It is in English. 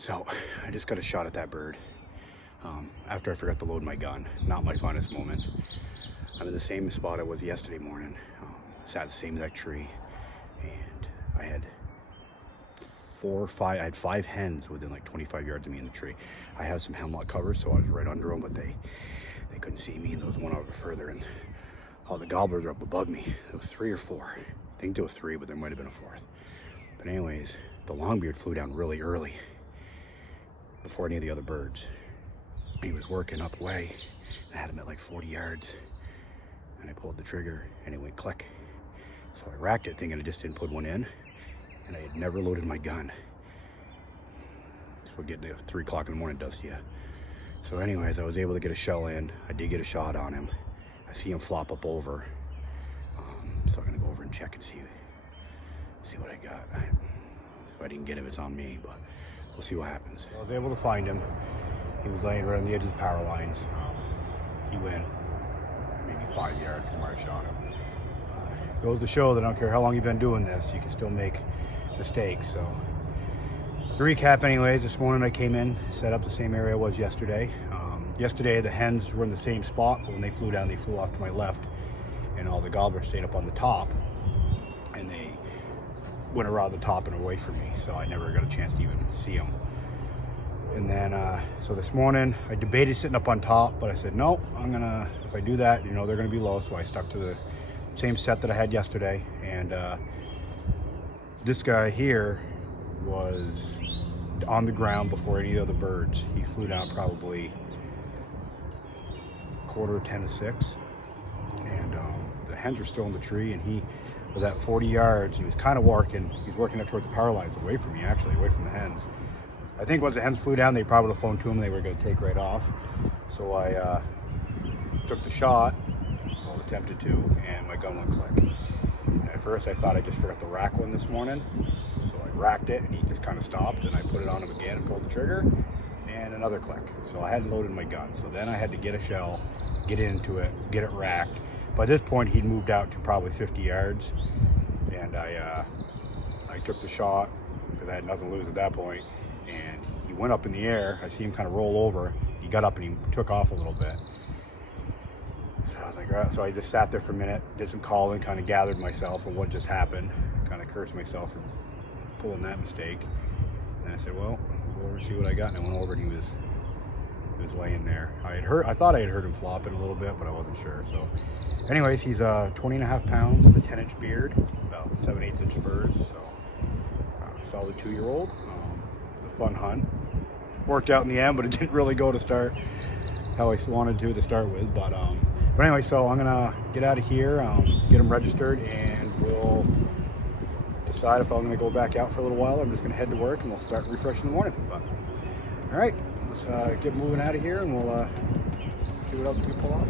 So I just got a shot at that bird after I forgot to load my gun. Not my funnest moment. I'm in the same spot I was yesterday morning. Sat at the same exact tree, and I had I had 5 hens within like 25 yards of me in the tree. I had some hemlock cover, so I was right under them, but they couldn't see me, and there was one over further, and all the gobblers are up above me. There was 3 or 4. I think there was 3, but there might have been a 4th. But anyways, the longbeard flew down really early before any of the other birds. He was working up away. I had him at like 40 yards, and I pulled the trigger, and it went click. So I racked it, thinking I just didn't put one in, and I had never loaded my gun. That's what getting to 3 o'clock in the morning does to you. So anyways, I was able to get a shell in. I did get a shot on him. I see him flop up over. So I'm gonna go over and check and see what I got. If I didn't get him, it's on me, but we'll see what happens. I was able to find him. He was laying right on the edge of the power lines. He went maybe 5 yards from where I shot him. Goes to show that I don't care how long you've been doing this, you can still make mistakes. So to recap anyways, this morning I came in, set up the same area I was yesterday. Yesterday the hens were in the same spot, but when they flew down, they flew off to my left, and all the gobblers stayed up on the top, and they went around the top and away from me, so I never got a chance to even see them. And then so this morning I debated sitting up on top, but I said no, if I do that, you know, they're gonna be low, so I stuck to the same set that I had yesterday. And this guy here was on the ground before any of the other birds. He flew down probably 9:45 to 6, and the hens were still in the tree, and he was at 40 yards. He was kind of working. He's working up towards the power lines, away from me, actually, away from the hens. I think once the hens flew down, they probably would have flown to him. They were going to take right off. So I took the shot, well, attempted to, and my gun went click. And at first I thought I just forgot to rack one this morning. So I racked it, and he just kind of stopped, and I put it on him again and pulled the trigger, and another click. So I hadn't loaded my gun. So then I had to get a shell, get into it, get it racked. By this point, he'd moved out to probably 50 yards, and I took the shot because I had nothing to lose at that point, and he went up in the air. I see him kind of roll over. He got up and he took off a little bit. So I was like, all right. So I just sat there for a minute, did some calling, kind of gathered myself on what just happened, kind of cursed myself for pulling that mistake. And I said, well, I'll go over and see what I got. And I went over, and he was laying there. I thought I had heard him flopping a little bit, but I wasn't sure. So anyways, he's 20.5 pounds with a 10-inch beard, about 7/8 inch spurs. So solid 2-year-old. A fun hunt. Worked out in the end, but it didn't really go to start how I wanted to start with. But anyway, so I'm gonna get out of here, get him registered, and we'll decide if I'm gonna go back out for a little while. I'm just gonna head to work, and we'll start refreshing in the morning. But all right, let's get moving out of here, and we'll see what else we can pull off.